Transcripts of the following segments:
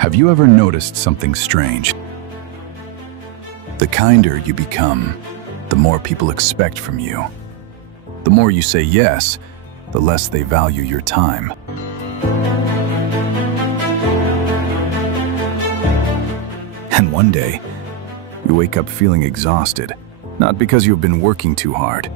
Have you ever noticed something strange? The kinder you become, the more people expect from you. The more you say yes, the less they value your time. And one day, you wake up feeling exhausted, not because you have been working too hard,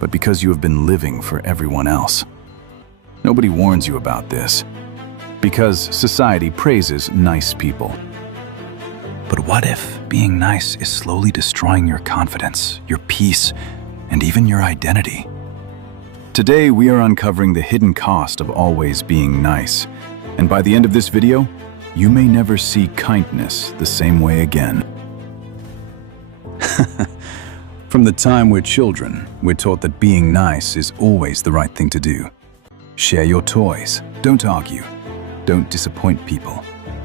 but because you have been living for everyone else. Nobody warns you about this, because society praises nice people. But what if being nice is slowly destroying your confidence, your peace, and even your identity? Today, we are uncovering the hidden cost of always being nice. And by the end of this video, you may never see kindness the same way again. From the time we're children, we're taught that being nice is always the right thing to do. Share your toys, don't argue, don't disappoint people,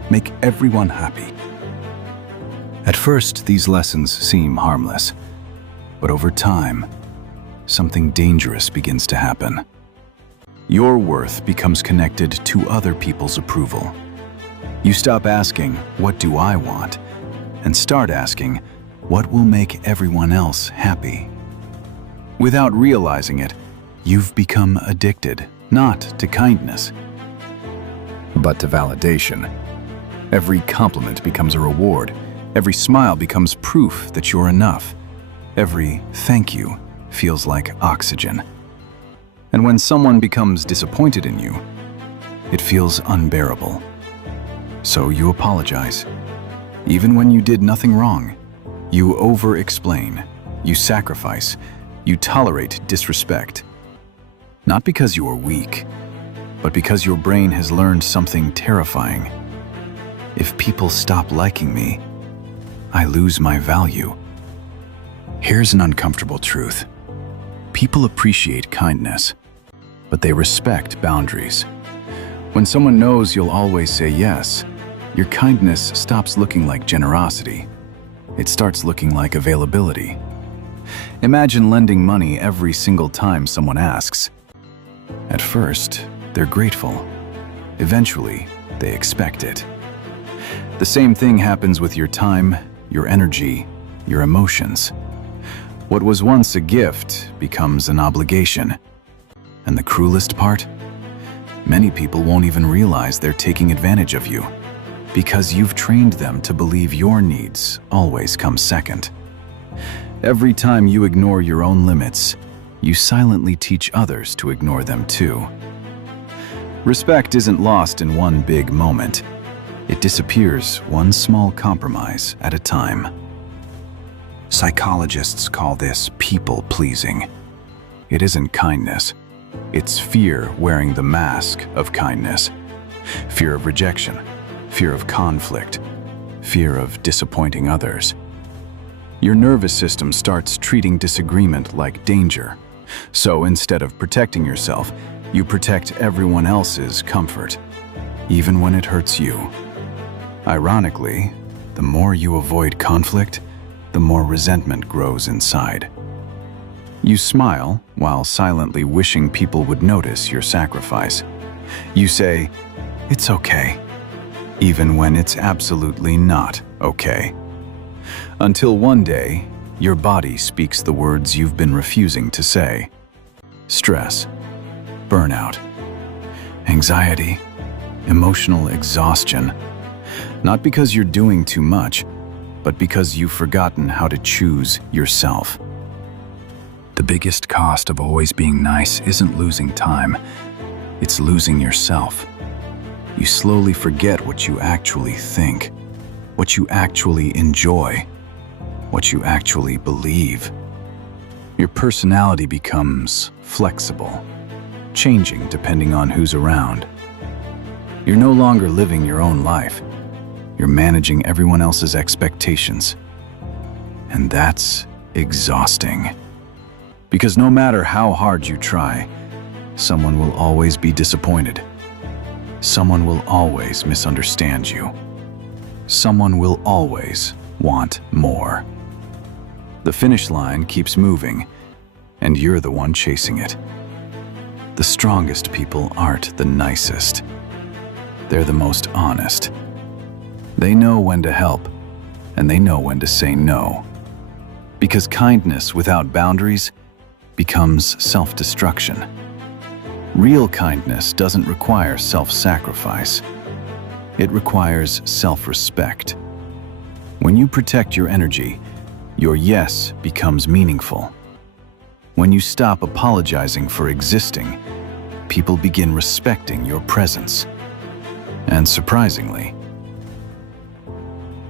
make everyone happy. At first, these lessons seem harmless, but over time, something dangerous begins to happen. Your worth becomes connected to other people's approval. You stop asking, "What do I want?" and start asking, "What will make everyone else happy?" Without realizing it, you've become addicted, not to kindness, but to validation. Every compliment becomes a reward. Every smile becomes proof that you're enough. Every thank you feels like oxygen. And when someone becomes disappointed in you, it feels unbearable. So you apologize. Even when you did nothing wrong, you over-explain, you sacrifice, you tolerate disrespect. Not because you are weak, but because your brain has learned something terrifying. If people stop liking me, I lose my value. Here's an uncomfortable truth. People appreciate kindness, but they respect boundaries. When someone knows you'll always say yes, your kindness stops looking like generosity. It starts looking like availability. Imagine lending money every single time someone asks. At first, they're grateful. Eventually, they expect it. The same thing happens with your time, your energy, your emotions. What was once a gift becomes an obligation. And the cruelest part? Many people won't even realize they're taking advantage of you, because you've trained them to believe your needs always come second. Every time you ignore your own limits, you silently teach others to ignore them too. Respect isn't lost in one big moment. It disappears one small compromise at a time. Psychologists call this people-pleasing. It isn't kindness. It's fear wearing the mask of kindness. Fear of rejection, fear of conflict, fear of disappointing others. Your nervous system starts treating disagreement like danger. So instead of protecting yourself, you protect everyone else's comfort, even when it hurts you. Ironically, the more you avoid conflict, the more resentment grows inside. You smile while silently wishing people would notice your sacrifice. You say, "It's okay," even when it's absolutely not okay. Until one day, your body speaks the words you've been refusing to say. Stress, burnout, anxiety, emotional exhaustion. Not because you're doing too much, but because you've forgotten how to choose yourself. The biggest cost of always being nice isn't losing time, it's losing yourself. You slowly forget what you actually think, what you actually enjoy, what you actually believe. Your personality becomes flexible, changing depending on who's around. You're no longer living your own life. You're managing everyone else's expectations. And that's exhausting. Because no matter how hard you try, someone will always be disappointed. Someone will always misunderstand you. Someone will always want more. The finish line keeps moving, and you're the one chasing it. The strongest people aren't the nicest. They're the most honest. They know when to help, and they know when to say no. Because kindness without boundaries becomes self-destruction. Real kindness doesn't require self-sacrifice. It requires self-respect. When you protect your energy, your yes becomes meaningful. When you stop apologizing for existing, people begin respecting your presence. And surprisingly,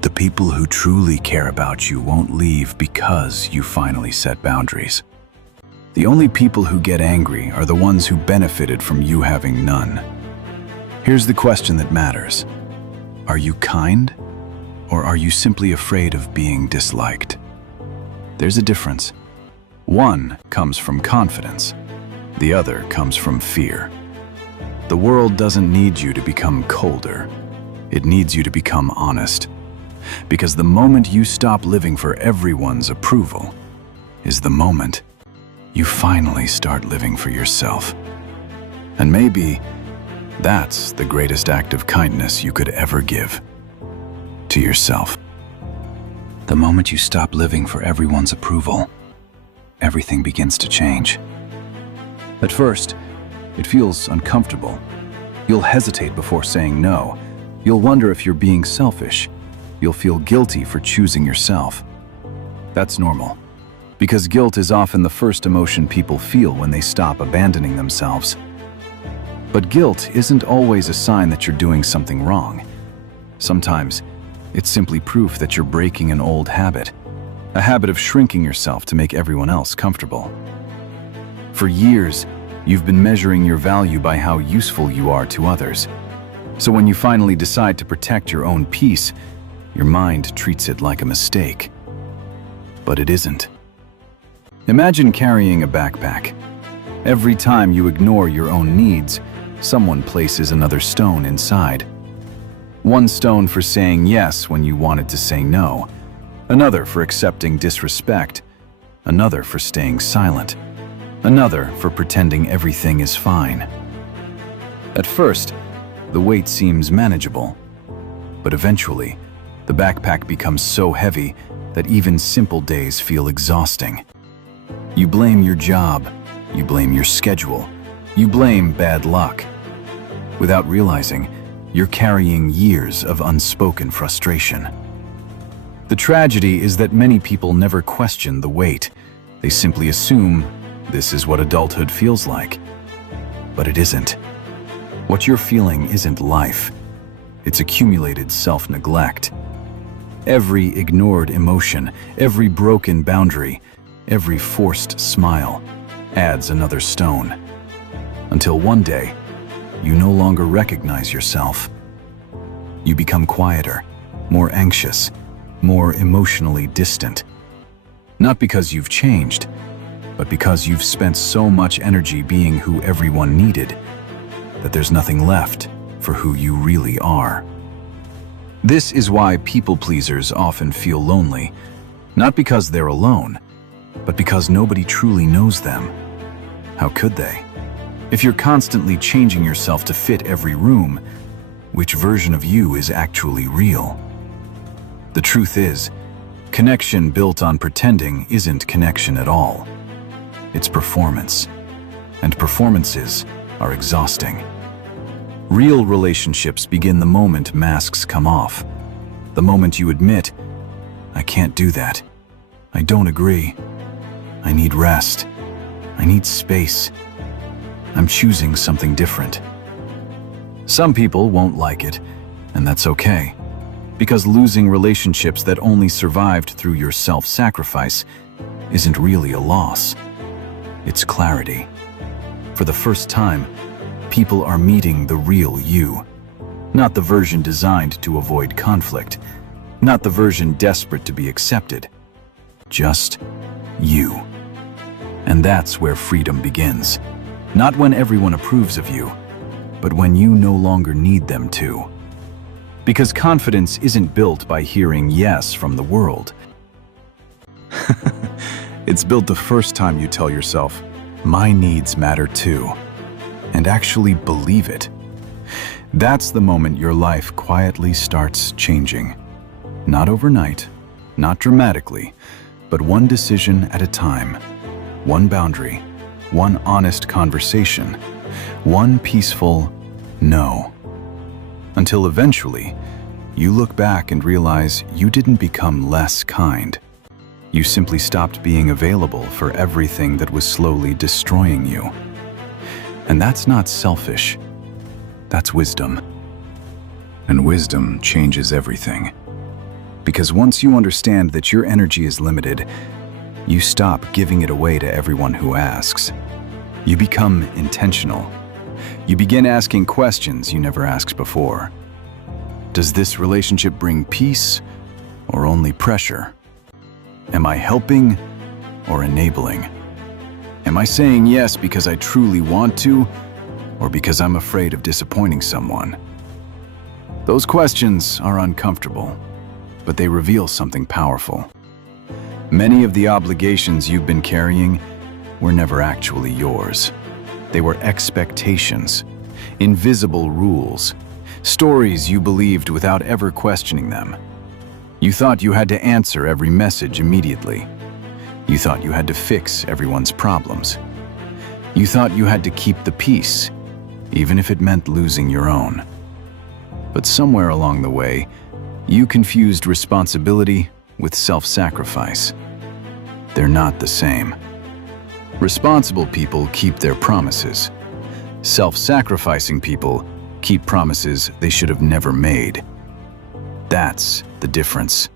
the people who truly care about you won't leave because you finally set boundaries. The only people who get angry are the ones who benefited from you having none. Here's the question that matters. Are you kind, or are you simply afraid of being disliked? There's a difference. One comes from confidence. The other comes from fear. The world doesn't need you to become colder. It needs you to become honest. Because the moment you stop living for everyone's approval is the moment you finally start living for yourself. And maybe that's the greatest act of kindness you could ever give to yourself. The moment you stop living for everyone's approval, everything begins to change. At first, it feels uncomfortable. You'll hesitate before saying no. You'll wonder if you're being selfish. You'll feel guilty for choosing yourself. That's normal, because guilt is often the first emotion people feel when they stop abandoning themselves. But guilt isn't always a sign that you're doing something wrong. Sometimes, it's simply proof that you're breaking an old habit, a habit of shrinking yourself to make everyone else comfortable. For years, you've been measuring your value by how useful you are to others. So when you finally decide to protect your own peace, your mind treats it like a mistake. But it isn't. Imagine carrying a backpack. Every time you ignore your own needs, someone places another stone inside. One stone for saying yes when you wanted to say no, another for accepting disrespect, another for staying silent, another for pretending everything is fine. At first, the weight seems manageable, but eventually, the backpack becomes so heavy that even simple days feel exhausting. You blame your job, you blame your schedule, you blame bad luck. Without realizing, you're carrying years of unspoken frustration. The tragedy is that many people never question the weight. They simply assume this is what adulthood feels like. But it isn't. What you're feeling isn't life. It's accumulated self-neglect. Every ignored emotion, every broken boundary, every forced smile adds another stone. Until one day, you no longer recognize yourself. You become quieter, more anxious, more emotionally distant. Not because you've changed, but because you've spent so much energy being who everyone needed, that there's nothing left for who you really are. This is why people-pleasers often feel lonely, not because they're alone, but because nobody truly knows them. How could they? If you're constantly changing yourself to fit every room, which version of you is actually real? The truth is, connection built on pretending isn't connection at all. It's performance, and performances are exhausting. Real relationships begin the moment masks come off. The moment you admit, I can't do that. I don't agree. I need rest. I need space. I'm choosing something different. Some people won't like it, and that's okay. Because losing relationships that only survived through your self-sacrifice isn't really a loss. It's clarity. For the first time, people are meeting the real you. Not the version designed to avoid conflict. Not the version desperate to be accepted. Just you. And that's where freedom begins. Not when everyone approves of you, but when you no longer need them to. Because confidence isn't built by hearing yes from the world. It's built the first time you tell yourself, my needs matter too, and actually believe it. That's the moment your life quietly starts changing. Not overnight, not dramatically, but one decision at a time, one boundary, one honest conversation, one peaceful no. Until eventually, you look back and realize you didn't become less kind. You simply stopped being available for everything that was slowly destroying you. And that's not selfish. That's wisdom. And wisdom changes everything. Because once you understand that your energy is limited, you stop giving it away to everyone who asks. You become intentional. You begin asking questions you never asked before. Does this relationship bring peace or only pressure? Am I helping or enabling? Am I saying yes because I truly want to, or because I'm afraid of disappointing someone? Those questions are uncomfortable, but they reveal something powerful. Many of the obligations you've been carrying were never actually yours. They were expectations, invisible rules, stories you believed without ever questioning them. You thought you had to answer every message immediately. You thought you had to fix everyone's problems. You thought you had to keep the peace, even if it meant losing your own. But somewhere along the way, you confused responsibility with self-sacrifice. They're not the same. Responsible people keep their promises. Self-sacrificing people keep promises they should have never made. That's the difference.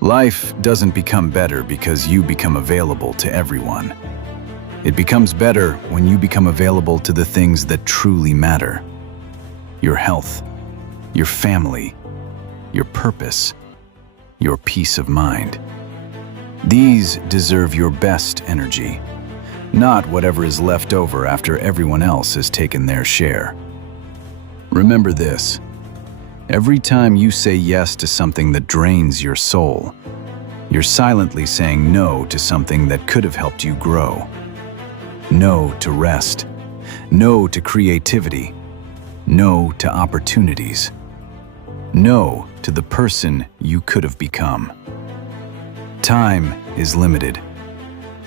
Life doesn't become better because you become available to everyone. It becomes better when you become available to the things that truly matter. Your health, your family, your purpose, your peace of mind. These deserve your best energy, not whatever is left over after everyone else has taken their share. Remember this: every time you say yes to something that drains your soul, you're silently saying no to something that could have helped you grow. No to rest. No to creativity. No to opportunities. No to the person you could have become. Time is limited.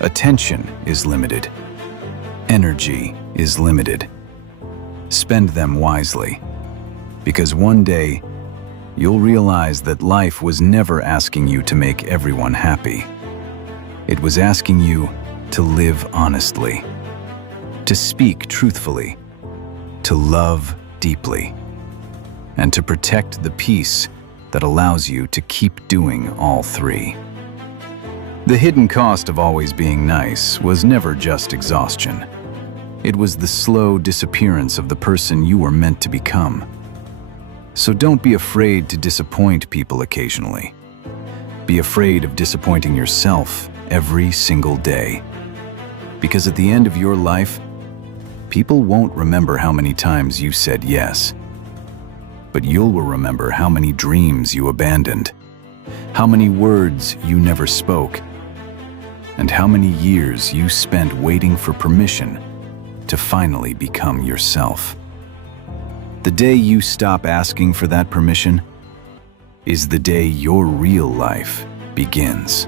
Attention is limited. Energy is limited. Spend them wisely, because one day you'll realize that life was never asking you to make everyone happy. It was asking you to live honestly, to speak truthfully, to love deeply, and to protect the peace that allows you to keep doing all three. The hidden cost of always being nice was never just exhaustion. It was the slow disappearance of the person you were meant to become. So don't be afraid to disappoint people occasionally. Be afraid of disappointing yourself every single day. Because at the end of your life, people won't remember how many times you said yes. But you'll remember how many dreams you abandoned, how many words you never spoke, and how many years you spent waiting for permission to finally become yourself. The day you stop asking for that permission is the day your real life begins.